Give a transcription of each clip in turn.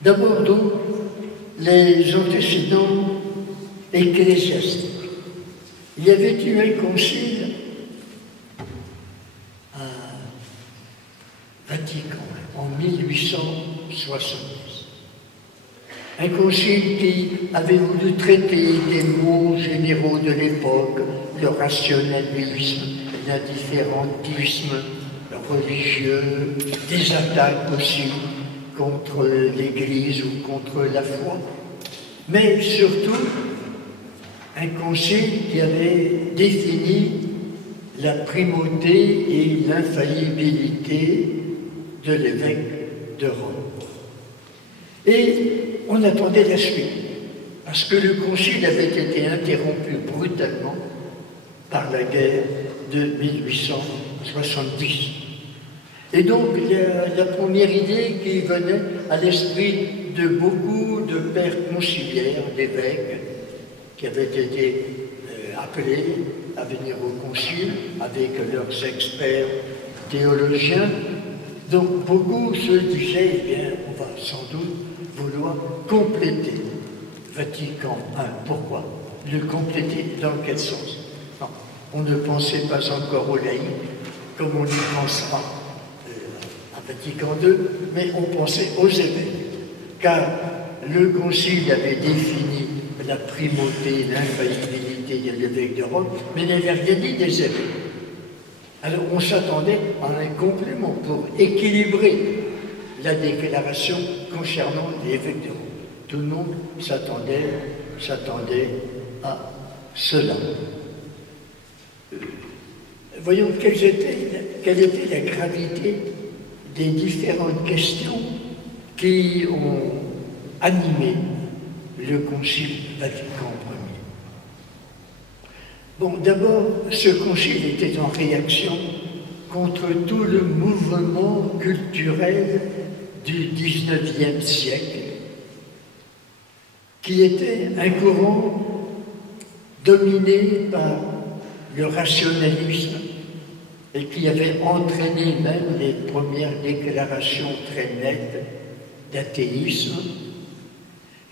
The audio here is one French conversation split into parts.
D'abord donc, les antécédents ecclésiastiques. Il y avait eu un concile à Vatican en 1870. Un concile qui avait voulu traiter des maux généraux de l'époque, le rationalisme, l'indifférentisme religieux, des attaques aussi contre l'Église ou contre la foi, mais surtout un concile qui avait défini la primauté et l'infaillibilité de l'évêque de Rome. Et on attendait la suite, parce que le concile avait été interrompu brutalement par la guerre de 1870. Et donc, la première idée qui venait à l'esprit de beaucoup de pères conciliaires, d'évêques, qui avaient été appelés à venir au concile avec leurs experts théologiens. Donc, beaucoup se disaient, eh bien, on va sans doute vouloir compléter Vatican I. Pourquoi? Le compléter dans quel sens? Non, on ne pensait pas encore aux laïcs, comme on n'y pensera Vatican II, mais on pensait aux évêques, car le Concile avait défini la primauté, l'infaillibilité de l'évêque de Rome, mais n'avait rien dit des évêques. Alors on s'attendait à un complément pour équilibrer la déclaration concernant l'évêque de Rome. Tout le monde s'attendait à cela. Voyons quelle était la gravité des différentes questions qui ont animé le Concile Vatican Ier. Bon, d'abord, ce concile était en réaction contre tout le mouvement culturel du XIXe siècle, qui était un courant dominé par le rationalisme et qui avait entraîné même les premières déclarations très nettes d'athéisme,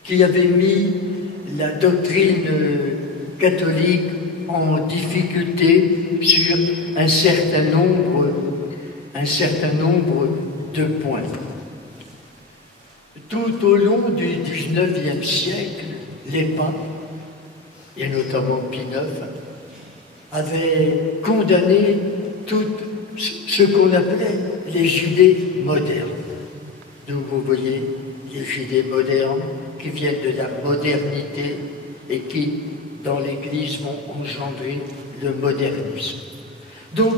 qui avait mis la doctrine catholique en difficulté sur un certain nombre de points. Tout au long du XIXe siècle, les papes, et notamment Pie IX, avaient condamné tout ce qu'on appelait les idées modernes. Donc vous voyez les idées modernes qui viennent de la modernité et qui, dans l'Église, vont engendrer le modernisme. Donc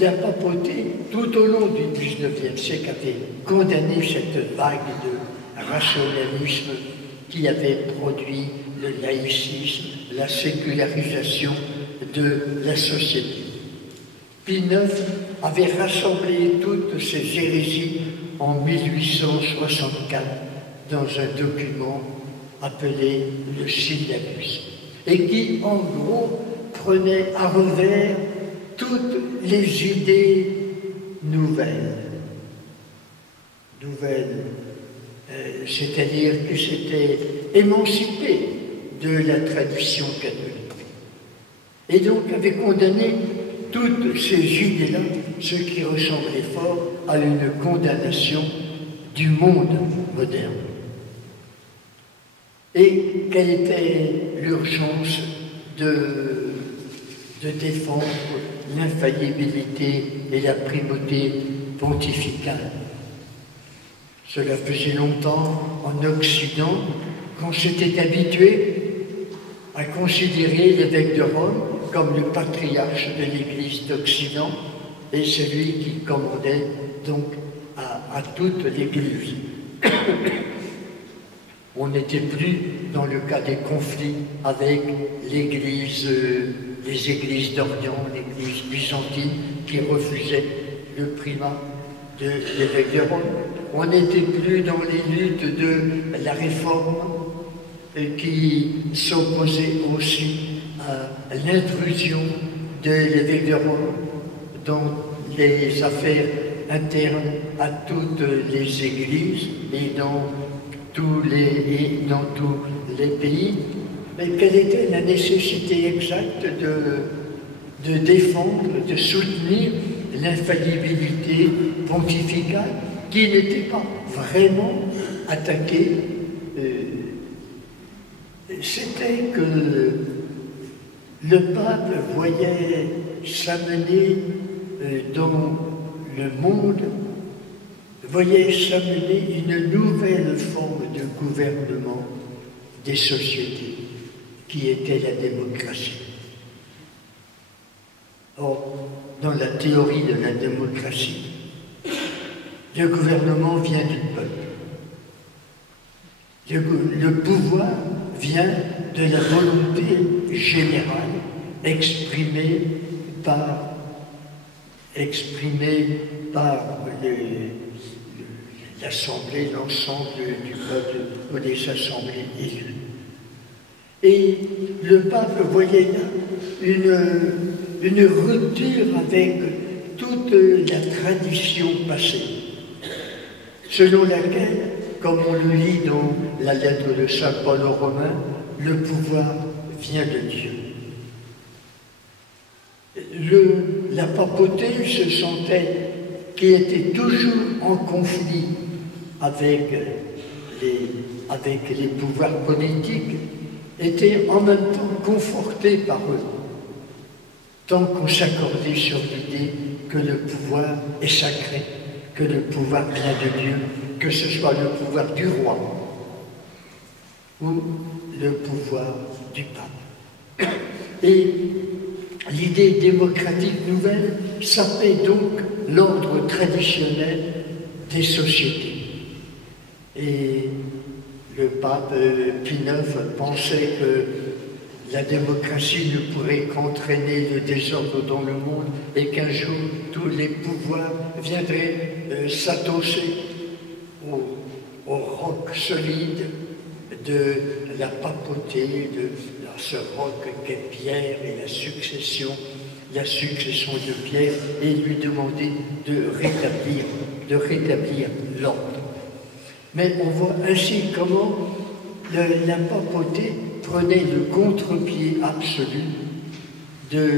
la papauté, tout au long du XIXe siècle, avait condamné cette vague de rationalisme qui avait produit le laïcisme, la sécularisation de la société. Pie IX avait rassemblé toutes ces hérésies en 1864 dans un document appelé le Syllabus, et qui, en gros, prenait à revers toutes les idées nouvelles. C'est-à-dire que c'était émancipé de la tradition catholique. Et donc avait condamné toutes ces idées-là, ce qui ressemblait fort à une condamnation du monde moderne. Et quelle était l'urgence de défendre l'infaillibilité et la primauté pontificale? Cela faisait longtemps en Occident qu'on s'était habitué à considérer l'évêque de Rome comme le patriarche de l'Église d'Occident et celui qui commandait donc à toute l'Église. On n'était plus dans le cas des conflits avec l'Église, les églises d'Orient, l'Église byzantine qui refusait le primat de l'évêque de Rome. On n'était plus dans les luttes de la Réforme qui s'opposait aussi à l'intrusion de l'évêque de Rome dans les affaires internes à toutes les églises et dans et dans tous les pays, mais quelle était la nécessité exacte de défendre, de soutenir l'infaillibilité pontificale qui n'était pas vraiment attaquée. C'était que le pape voyait s'amener dans le monde, voyait s'amener une nouvelle forme de gouvernement des sociétés, qui était la démocratie. Or, dans la théorie de la démocratie, le gouvernement vient du peuple. Le pouvoir vient de la volonté générale exprimée par l'Assemblée, l'ensemble du peuple ou des assemblées élues. Et le pape voyait là une rupture avec toute la tradition passée, selon laquelle, comme on le lit dans la lettre de Saint Paul aux Romains, le pouvoir vient de Dieu. La papauté se sentait, qui était toujours en conflit avec les pouvoirs politiques, était en même temps confortée par eux, tant qu'on s'accordait sur l'idée que le pouvoir est sacré, que le pouvoir vient de Dieu, que ce soit le pouvoir du roi ou le pouvoir du pape. Et l'idée démocratique nouvelle sapait donc l'ordre traditionnel des sociétés. Et le pape Pie IX pensait que la démocratie ne pourrait qu'entraîner le désordre dans le monde et qu'un jour tous les pouvoirs viendraient s'adosser au roc solide de la papauté, de ce roc qu'est Pierre et la succession de Pierre, et lui demander de rétablir l'ordre. Mais on voit ainsi comment la papauté prenait le contre-pied absolu de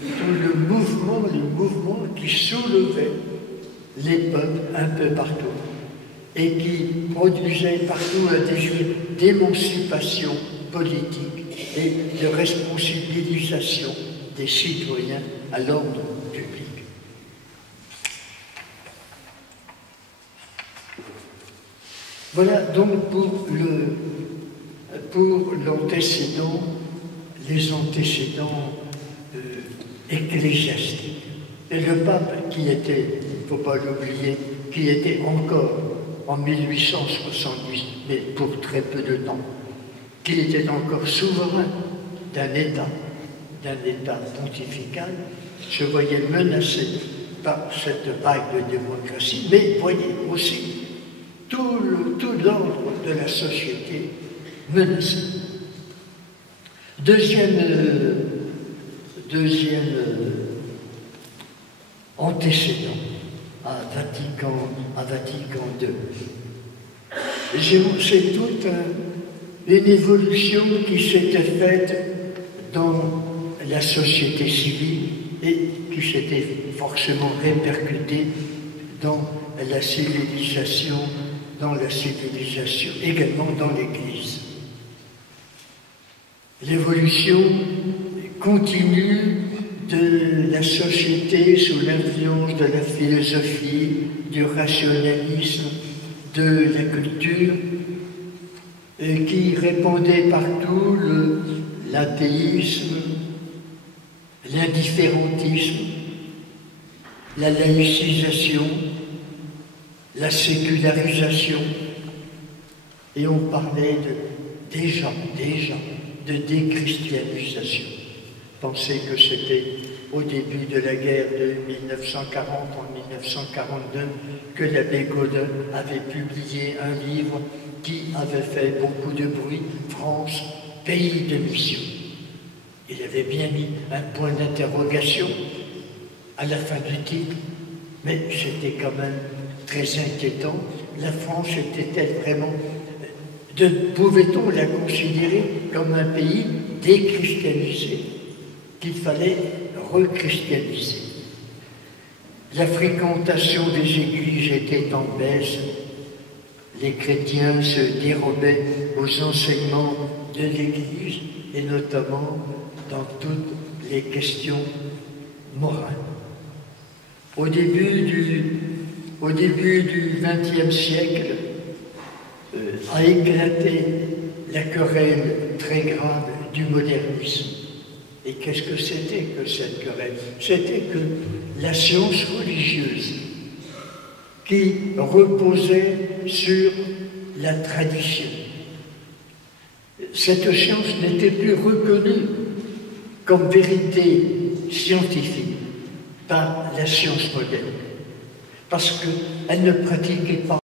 tout le mouvement qui soulevait les peuples un peu partout et qui produisait partout un désir d'émancipation politique et de responsabilisation des citoyens à l'ordre public. Voilà donc pour l'antécédent, les antécédents ecclésiastiques. Et le pape qui était, il ne faut pas l'oublier, qui était encore en 1870, mais pour très peu de temps, qu'il était encore souverain d'un État pontifical, se voyait menacé par cette vague de démocratie, mais voyait aussi tout l'ordre de la société menacé. Deuxième antécédent à Vatican II. C'est toute une évolution qui s'était faite dans la société civile et qui s'était forcément répercutée dans la civilisation, également dans l'Église. L'évolution continue de la société sous l'influence de la philosophie, du rationalisme, de la culture, qui répandait partout l'athéisme, l'indifférentisme, la laïcisation, la sécularisation, et on parlait déjà de déchristianisation. Pensez que c'était au début de la guerre de 1940, en 1942, que l'abbé Gaudin avait publié un livre qui avait fait beaucoup de bruit, France, pays de mission. Il avait bien mis un point d'interrogation à la fin du titre, mais c'était quand même très inquiétant. La France était-elle vraiment Pouvait-on la considérer comme un pays déchristianisé, qu'il fallait rechristianiser? La fréquentation des églises était en baisse, les chrétiens se dérobaient aux enseignements de l'Église, et notamment dans toutes les questions morales. Au début du XXe siècle, a éclaté la querelle très grave du modernisme. Et qu'est-ce que c'était que cette querelle? C'était que la science religieuse, qui reposait sur la tradition, cette science n'était plus reconnue comme vérité scientifique par la science moderne, parce qu'elle ne pratiquait pas